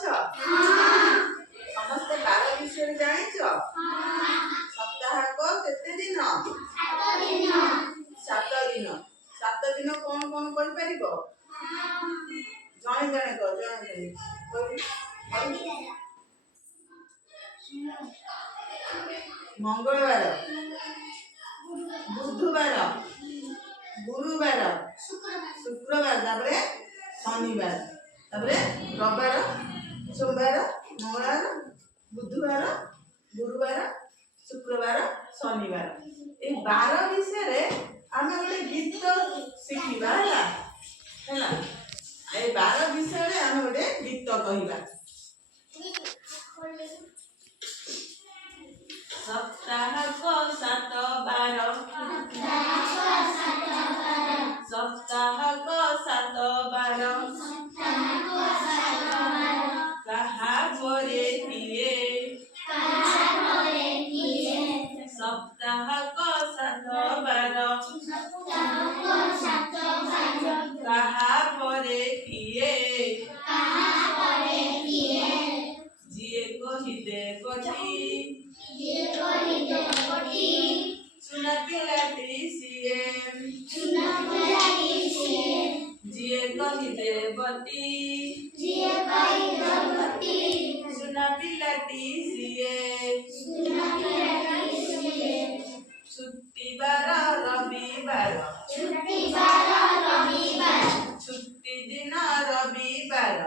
ଅଛ? ସମସ୍ତେ ବାର ବିଷୟରେ ଜାଣିଛ? ସପ୍ତାହକ କେତେ ଦିନ? 7 ଦିନ। 7 ଦିନ କଣ କଣ କହିପାରିବ? ଜଣେ ଜଣେ କହ, ଜଣେ ଜଣେ। ମଙ୍ଗଳବାର, ବୁଧବାର, ଗୁରୁବାର, ଶୁକ୍ରବାର, ତାପରେ ଶନିବାର, ତାପରେ ରବିବାର, ସୋମବାର, ମଙ୍ଗଳବାର, ବୁଧବାର, ଗୁରୁବାର, ଶୁକ୍ରବାର, ଶନିବାର। এই 12 ବିଷୟରେ ଆମେ ଗୋଟେ ଗୀତ ଶିଖିବା ହେଲା। এই 12 ବିଷୟରେ ଆମେ ଗୋଟେ ଗୀତ କହିବା। ସପ୍ତାହକ 7 ବାର, ସପ୍ତାହକ 7 ବାର, କାହା ପରେ କିଏ? ସପ୍ତାହକ 7 ବାର, କାହା ପରେ କିଏ? ଯିଏ କହିଦେବଟି, ସୁନା ପିଲାଟି ସିଏ। ଯିଏ କହିଦେବଟି, ସୁନା ପିଲାଟି ସିଏ। ଛୁଟିବାର ରବିବାର, ଛୁଟି ଦିନ ରବିବାର,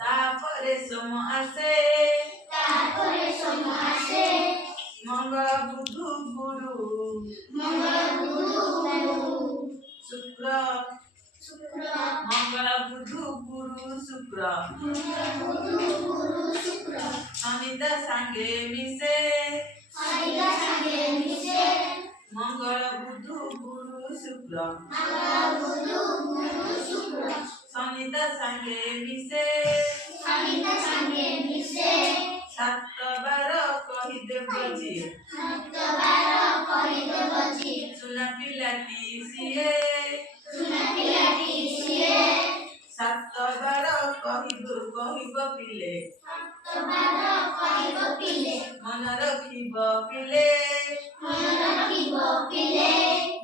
ତାପରେ ସୋମ ଆସେ, ମଙ୍ଗଳ ବୁଧ ଗୁରୁ, ଶୁକ୍ର, ମଙ୍ଗଳ ବୁଧ ଗୁରୁ ଶୁକ୍ର, ଶନିଦ ସାଙ୍ଗେ ମିଶେ, ମଙ୍ଗଳ ବୁଧ ଗୁରୁ ଶୁକ୍ର, ଶନିଦ ସାଙ୍ଗେ ମିଶେ। 7 ବାର କହିଦେବ ଯିଏ, ସୁନା ପିଲାଟି ସିଏ। 7 ବାର କହିବ ପିଲେ, ମନ ରଖିବ ପିଲେ।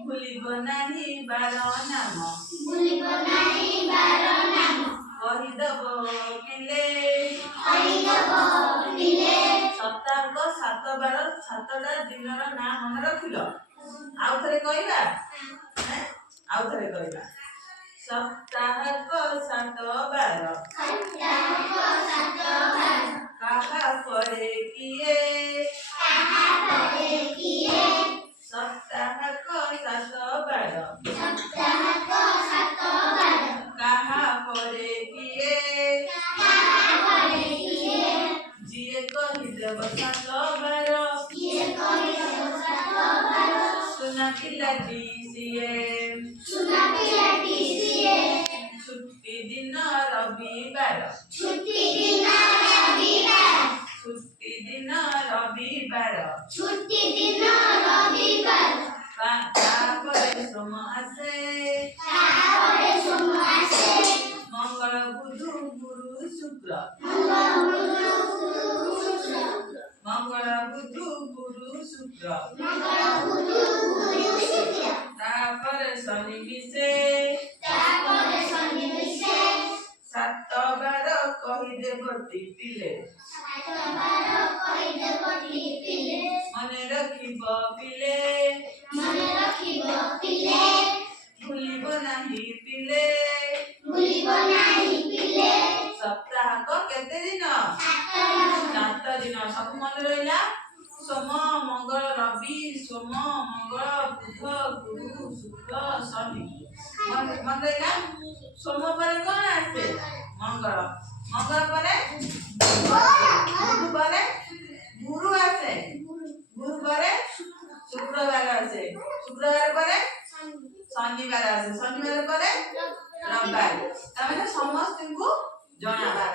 ଭୁଲିବ ନାହିଁ ବାର ନାମ, କହିଦବ ପିଲେ। ସପ୍ତାହକ 7 ବାର, 7ଟା ଦିନର ନାଁ ମନେ ରଖିଲ। ଆଉ ଥରେ କହିବା, ଆଉ ଥରେ କହିବା। ସପ୍ତାହକ 7 ବାର, କାହା ପରେ କିଏ? ସପ୍ତାହକ 7 ବାର, କାହା ପରେ କିଏ? ଯିଏ କହିଦେବ 7 ବାର, ସୁନା ପିଲାଟି ସିଏ। ଛୁଟି ଦିନ ରବିବାର, ଛୁଟି ଦିନ ରବିବାର, ତାପରେ ସୋମ ଆସେ, ମଙ୍ଗଳ ବୁଧ ଗୁରୁ ଶୁକ୍ର, ମଙ୍ଗଳ ବୁଧ ଗୁରୁ ଶୁକ୍ର, ତାପରେ ଶନି ମିଶେ। 7 ବାର କହିଦେବଟି ପିଲେ, ମନେ ରଖିବ ପିଲେ। ଭୁଲିବ ନାହିଁ ପିଲେ। ସପ୍ତାହକ କେତେ ଦିନ? 7 ଦିନ। ସବୁ ମନେ ରହିଲା? सोम मंगल रवि सोम मंगल बुध गुरु शुक्र शनि मन रहा सोम पर कौन आसे मंगल मंगल पर बुध पर गुरु आसे गुरु पर शुक्रवार आसे शुक्रवार पर शनिवार आसे शनिवार पर रविवार तमें समस्त को जनाबार